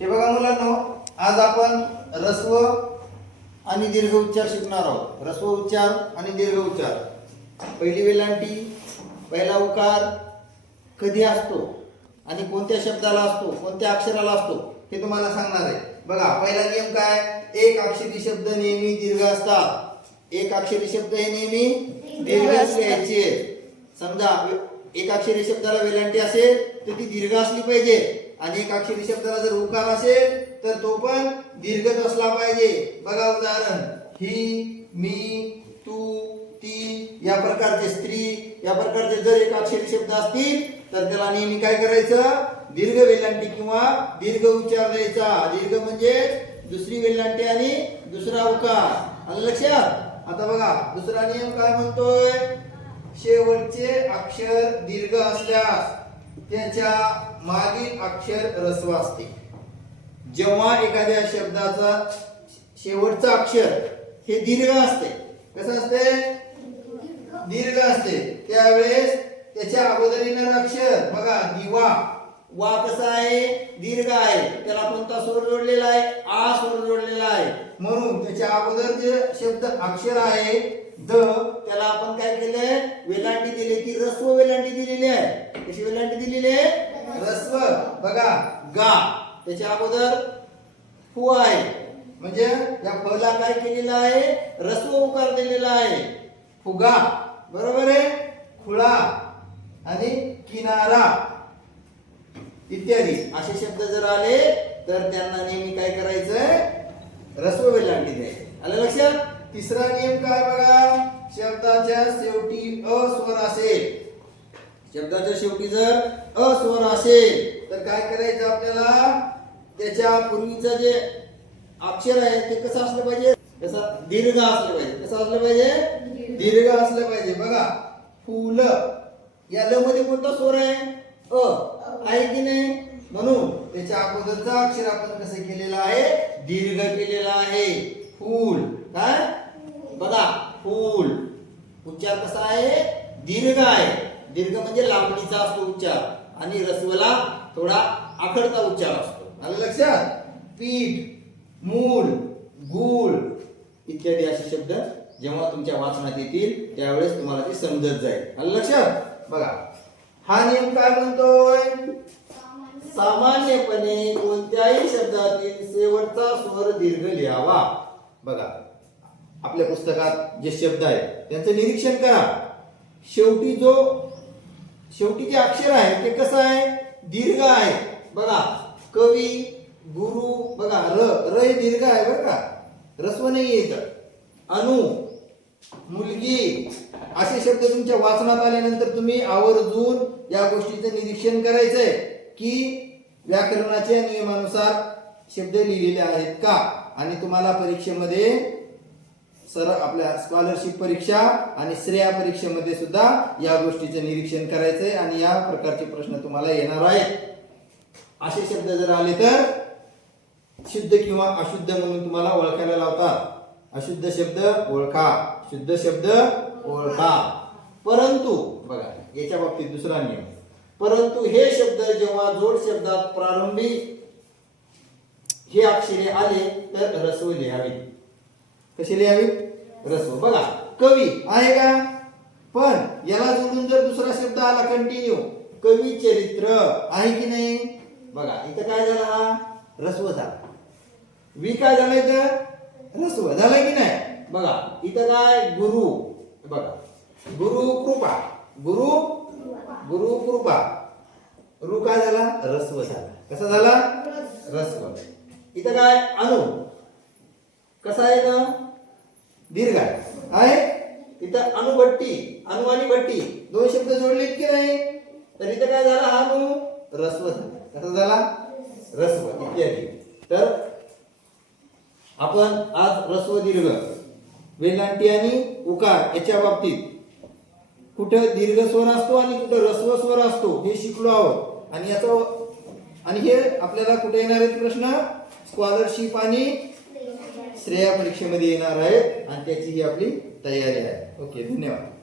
हे बघा मुलांनो आज आपण रस्व आणि दीर्घ उच्चार शिकणार आहोत. रस्व उच्चार आणि दीर्घ उच्चार. पहिली वेलांटी पहिला उकार कधी असतो आणि कोणत्या शब्दाला असतो कोणत्या अक्षराला असतो हे तुम्हाला सांगणार आहे. बघा पहिला नियम काय? एक अक्षरी शब्द नेहमी दीर्घ असतात. एक अक्षरी शब्द हे नेहमी दीर्घ लिहायचे समजा एक अक्षरी शब्दाला वेलांटी असेल तर ती दीर्घ असली पाहिजे. आणि एक अक्षरी शब्दाला जर उकार असेल तर तो पण दीर्घच असला पाहिजे. बघा उदाहरण. ही मी तू ती या प्रकारचे स्त्री या प्रकारचे जर एक अक्षरी शब्द असतील तर त्याला नेहमी काय करायचं? दीर्घ वेलांटी किंवा दीर्घ उच्चार द्यायचा. दीर्घ म्हणजे दुसरी वेलांटी आणि दुसरा उकार. आलं लक्षात? आता बघा दुसरा नियम काय म्हणतोय? शेवटचे अक्षर दीर्घ असल्यास. त्याच्या मागील अक्षर रस्व असते. जेव्हा एखाद्या शब्दाचा शेवटचं अक्षर हे दीर्घ असते. कसं असते? दीर्घ असते. त्यावेळेस त्याच्या अगोदर येणार अक्षर. बघा दिवा. वा कसा आहे? दीर्घ आहे. त्याला कोणता स्वर जोडलेला आहे? आ स्वर जोडलेला आहे. म्हणून त्याच्या अगोदर जे शब्द अक्षर आहे द त्याला आपण काय केलंय? वेलांटी दिली. ती रस्व वेलांटी कशी वेलांटी दिलेली आहे? रस्व. बघा गा. त्याच्या अगोदर फु आहे. म्हणजे या फला काय केलेलं आहे? रस्व उकार दिलेला आहे. फुगा. बरोबर आहे? खुळा. आणि किनारा. इत्यादी. असे शब्द जर आले तर त्यांना नेहमी काय करायचं रस्व वेलांटी द्यायची आलं लक्षात? तिसरा नियम काय बघा? शब्दाच्या शेवटी अस्वर असेल. शब्दाच्या शेवटी जर अस्वर असेल तर काय करायचं आपल्याला? त्याच्या पूर्वीचं जे अक्षर आहे ते कसं असलं पाहिजे? जसं दीर्घ असलं पाहिजे. कसं असलं पाहिजे? दीर्घ असलं पाहिजे. बघा फुल. या ल मध्ये कोणता स्वर आहे? अ. आहे की नाही? म्हणून त्याच्या अगोदरचा अक्षर आपण कसं केलेलं आहे? दीर्घ केलेला आहे. फूल. काय? बघा फूल. उच्चार कसा आहे? दीर्घ आहे. दीर्घ म्हणजे लांबणीचा असतो उच्चार आणि रस्वला थोडा आखडता उच्चार असतो. आलं लक्षात? पीठ मूल गूळ इत्यादी असे शब्द जेव्हा तुमच्या वाचनात येतील त्यावेळेस तुम्हाला ते समजत जाईल. आलं लक्षात? बघा. हा नियम काय म्हणतोय? सामान्यपणे कोणत्याही शब्दातील शेवटचा स्वर दीर्घ लिहावा. बघा. आपल्या पुस्तकात जे शब्द आहेत त्यांचं निरीक्षण करा. शेवटी जो शेवटी जे अक्षर आहे ते कसं आहे? दीर्घ आहे. बघा कवी गुरु बघा र र हे दीर्घ आहे बरं का? रस्व नाही येत अनु मुलगी असे शब्द तुमच्या वाचनात आल्यानंतर तुम्ही आवर्जून या गोष्टीचं निरीक्षण करायचंय की व्याकरणाच्या नियमानुसार शब्द लिहिलेले आहेत का? आणि तुम्हाला परीक्षेमध्ये सर आपल्या स्कॉलरशिप परीक्षा आणि श्रेया परीक्षेमध्ये सुद्धा या गोष्टीचं निरीक्षण करायचंय आणि या प्रकारचे प्रश्न तुम्हाला येणार आहेत. असे शब्द जर आले तर शुद्ध किंवा अशुद्ध म्हणून तुम्हाला ओळखायला लावतात. अशुद्ध शब्द ओळखा. शुद्ध शब्द ओळखा. परंतु बघा याच्या बाबतीत दुसरा नियम. परंतु हे शब्द जेव्हा जोड शब्दात प्रारंभी हे अक्षरे आले तर रसव लिहावी कशी लिहावी? रस्व बघा कवी आहे का? पण याला जोडून जर दुसरा शब्द आला कंटिन्यू कवी चरित्र आहे की नाही? बघा इथं काय झाला हा? रस्व झाला. वी काय झालं तर रस्व झालं की नाही? बघा इथं काय? गुरु. बघा गुरु कृपा. गुरु? गुरु कृपा. रु काय झाला? रस्व झाला. कसा झाला? रस्व. इथं काय? अनु कसा आहे ना दीर्घ आहे. इथं अणुभट्टी अणु आणि भट्टी दोन शब्द जोडलेत की नाही? तर इथं काय झाला? हा अणु रस्व झाला. कसा झाला? रस्व इत्यादी तर आपण आज रस्व दीर्घ वेलांटी आणि उकार याच्या बाबतीत कुठं दीर्घ स्वर असतो आणि कुठं रस्व स्वर असतो हे शिकलो आहोत. आणि याचा आणि हे आपल्याला कुठे येणार आहेत प्रश्न? स्कॉलरशिप आणि श्रेया परीक्षेमध्ये येणार आहेत आणि त्याची ही आपली तयारी आहे. ओके धन्यवाद.